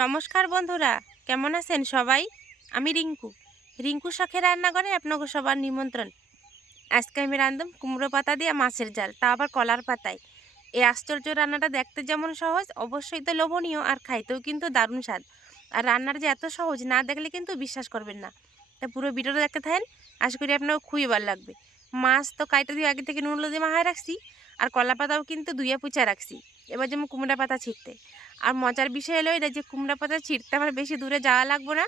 নমস্কার বন্ধুরা, কেমন আছেন সবাই? আমি রিঙ্কু। রিঙ্কু শখের রান্নাঘরে আপনাকে সবার নিমন্ত্রণ। আজকে আমি রান্ধব কুমড়ো পাতা দিয়ে মাছের জাল তা আবার কলার পাতায়। এই আশ্চর্য রান্নাটা দেখতে যেমন সহজ, অবশ্যই তো লোভনীয় আর খাইতেও কিন্তু দারুণ স্বাদ। আর রান্নার যে এত সহজ, না দেখলে কিন্তু বিশ্বাস করবেন না। তা পুরো ভিডিওটা দেখতে থাকেন, আশা করি আপনাকে খুবই ভালো লাগবে। মাছ তো কাইটা দিয়ে আগে থেকে নুন হলুদে মাহায় রাখছি। আর কলা পাতাও কিন্তু দুইয়া পুচা রাখছি। এবার যেমন কুমড়া পাতা ছিটতে আর মজার বিষয় হলো এটা যে কুমড়া পাতা ছিঁড়তে আমার বেশি দূরে যাওয়া লাগবো না।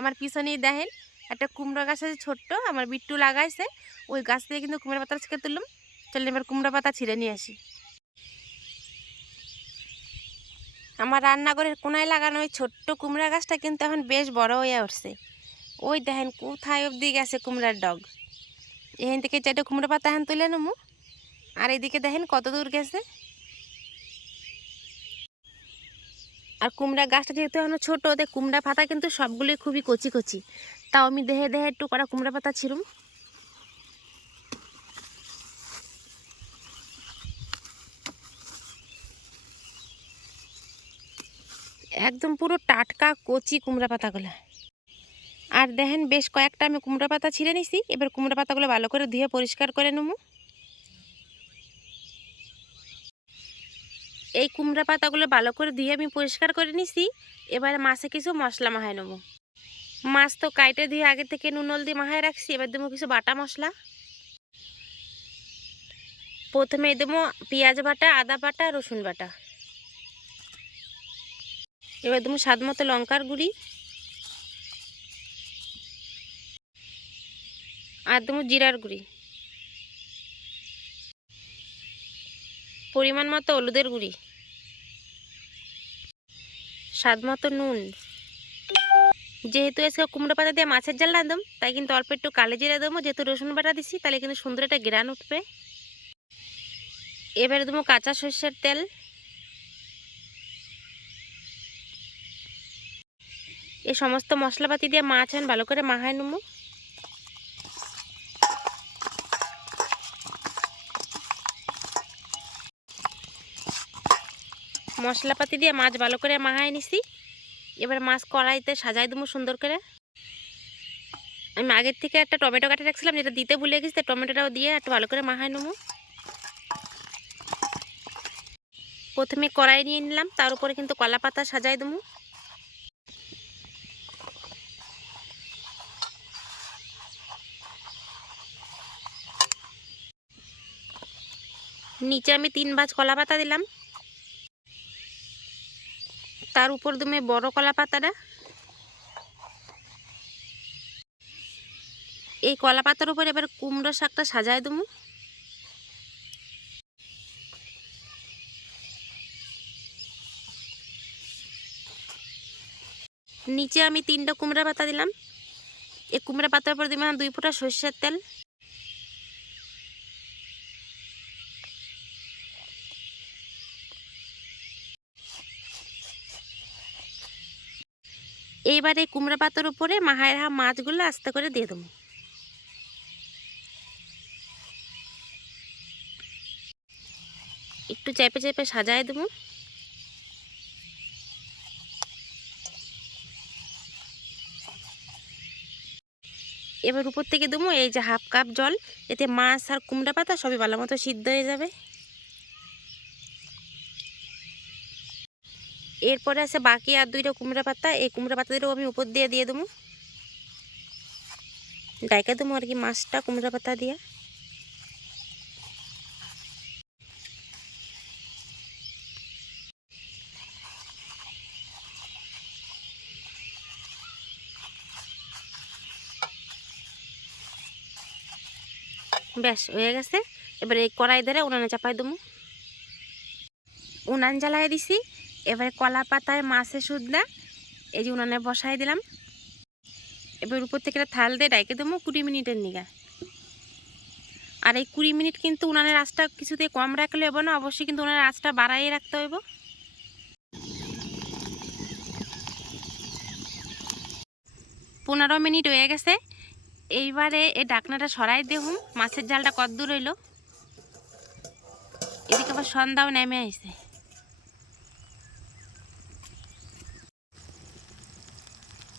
আমার পিছনেই দেখেন, একটা কুমড়া গাছ আছে ছোট্ট, আমার বিট্টু লাগাইছে। ওই গাছ থেকে কিন্তু কুমড়া পাতা ছিঁড়ে তুললাম। চললে এবার কুমড়া পাতা ছিঁড়ে নিয়ে আসি। আমার রান্নাঘরের কোনায় লাগানো ওই ছোট্ট কুমড়া গাছটা কিন্তু এখন বেশ বড় হয়ে উঠছে। ওই দেখেন, কোথায় অবধি গেছে কুমড়ার ডগ? এখান থেকে চারটে কুমড়া পাতা এখন তুলে নেব। আর এদিকে দেখেন কত দূর গেছে। আর কুমড়া গাছটা যেহেতু এখনও ছোটো, ওদের কুমড়া পাতা কিন্তু সবগুলোই খুবই কচি কচি। তাও আমি দেহে দেহে একটু করা কুমড়া পাতা ছিলুম একদম পুরো টাটকা কচি কুমড়া পাতাগুলো। আর দেখেন বেশ কয়েকটা আমি কুমড়া পাতা ছিঁড়ে নিছি। এবার কুমড়া পাতাগুলো ভালো করে ধুয়ে পরিষ্কার করে নেব। এই কুমড়া পাতাগুলো ভালো করে ধুয়ে আমি পরিষ্কার করে নিছি। এবার মাছে কিছু মশলা মাহায় নেব। মাছ তো কাইটে দিয়ে আগে থেকে নুন দিয়ে মাহায় রাখছি, এবার দেবো কিছু বাটা মশলা। প্রথমে দেবো পেঁয়াজ বাটা, আদা বাটা, রসুন বাটা। এবার দেবো স্বাদ মতো লঙ্কার গুঁড়ি। আর দেবো জিরার গুঁড়ি। পরিমাণ মতো হলুদের গুঁড়ি। স্বাদ মতো নুন। যেহেতু আজকে কুমড়ো পাতা দিয়ে মাছের জাল রাঁধম, তাই কিন্তু অল্প একটু কালে জিরা দেবো। যেহেতু রসুন বাটা দিছি, তাহলে কিন্তু সুন্দর একটা গ্রান উঠবে। এবারে দেবো কাঁচা সর্ষের তেল। এই সমস্ত মশলাপাতি দিয়ে মাছ ভালো করে মাহায় নেব। মশলাপাতি দিয়ে মাছ ভালো করে মাহায় নিছি। এবার মাছ কড়াইতে সাজাই দেবো সুন্দর করে। আমি আগের থেকে একটা টমেটো কাটে রাখছিলাম, যেটা দিতে ভুলে গেছি, তাই টমেটোটাও দিয়ে একটু ভালো করে মাহায় নেব। প্রথমে কড়াই নিয়ে নিলাম, তার উপরে কিন্তু কলা পাতা সাজাই দেবো। নিচে আমি তিন ভাজ কলা পাতা দিলাম। তার উপর তুমি বড় কলা পাতাটা? এই কলা পাতার উপর এবার কুমড়ো শাকটা সাজায় দেবো। নিচে আমি তিনটা কুমড়া পাতা দিলাম। এই কুমড়া পাতার উপর দিলাম দুই ফোঁটা সর্ষের তেল। এইবার এই কুমড়া পাতার উপরে মাহায় রাহা মাছগুলো আস্তে করে দিয়ে দেবো। একটু চেপে চেপে সাজায় দেবো। এবার উপর থেকে দেবো এই যে হাফ কাপ জল। এতে মাছ আর কুমড়া পাতা সবই ভালো মতো সিদ্ধ হয়ে যাবে। এরপরে আছে বাকি আর দুইটা কুমড়া পাতা। এই কুমড়া পাতাটাও আমি উপর দিয়ে দিয়ে দেবো। ডাইকা দেবো আর কি মাছটা, কুমড়া পাতা দিয়ে। ব্যাস, হয়ে গেছে। এবারে কড়াই ধরে উনানে চাপাই দেবো। উনান জ্বালাই দিছি। এবারে কলা পাতায় মাছের সুদলা এই যে উনানে বসাই দিলাম। এবার উপর থেকে একটা থাল দিয়ে ডাইকে দেবো কুড়ি মিনিটের নিগা। আর এই কুড়ি মিনিট কিন্তু উনানের আঁচটা কিছুতে কম রাখলে হবে না, অবশ্যই কিন্তু উনানের আঁচটা বাড়াই রাখতে হইব। পনেরো মিনিট হয়ে গেছে। এইবারে এই ডাকনাটা সরাই দেখুন মাছের জালটা কদ্দূর রইল এদিকে আবার সন্ধ্যাও নেমে আইছে।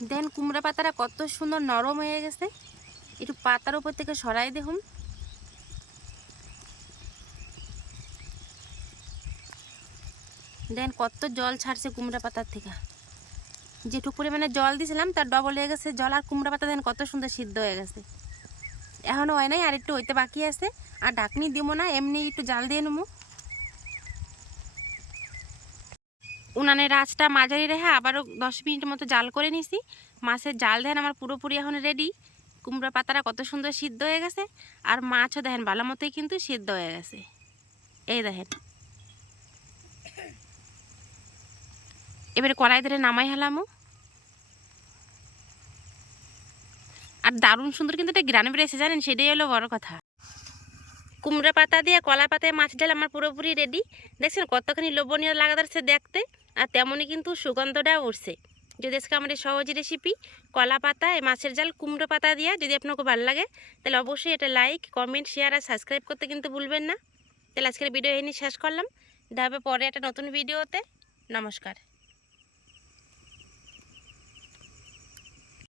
দেন কুমড়া পাতাটা কত সুন্দর নরম হয়ে গেছে। একটু পাতার উপর থেকে সরাই দেখুন। দেন কত জল ছাড়ছে কুমড়া পাতার থেকে। যেটুকু পরিমাণে জল দিয়েছিলাম তার ডবল হয়ে গেছে জল আর কুমড়া পাতা দেন কত সুন্দর সিদ্ধ হয়ে গেছে। এখনও হয় নাই, আর একটু হইতে বাকি আছে। আর ঢাকনি দিব না, এমনি একটু জাল দিয়ে নেব। উনানের আঁচটা মাঝারি রেখে আবারও দশ মিনিট মতো জাল করে নিছি। মাছের জাল দেখেন আমার পুরোপুরি এখন রেডি কুমড়া পাতাটা কত সুন্দর সিদ্ধ হয়ে গেছে। আর মাছও দেখেন ভালো মতোই কিন্তু সিদ্ধ হয়ে গেছে। এই দেখেন। এবারে কড়াই ধরে নামাই হেলামো। আর দারুণ সুন্দর কিন্তু এটা গ্রানে বেড়েছে জানেন, সেটাই হলো বড় কথা। কুমড়া পাতা দিয়ে কলা পাতায় মাছ ডাল আমার পুরোপুরি রেডি দেখছেন কতখানি লোভনীয় লাগাদারছে দেখতে, আর তেমনই কিন্তু সুগন্ধটাও উঠছে। যদি আজকে এই সহজ রেসিপি কলা পাতা, এই মাছের জাল কুমড়ো পাতা দিয়া যদি আপনাকে ভালো লাগে, তাহলে অবশ্যই এটা লাইক কমেন্ট শেয়ার আর সাবস্ক্রাইব করতে কিন্তু ভুলবেন না। তাহলে আজকের ভিডিও এনে শেষ করলাম। দেখাবে পরে একটা নতুন ভিডিওতে নমস্কার।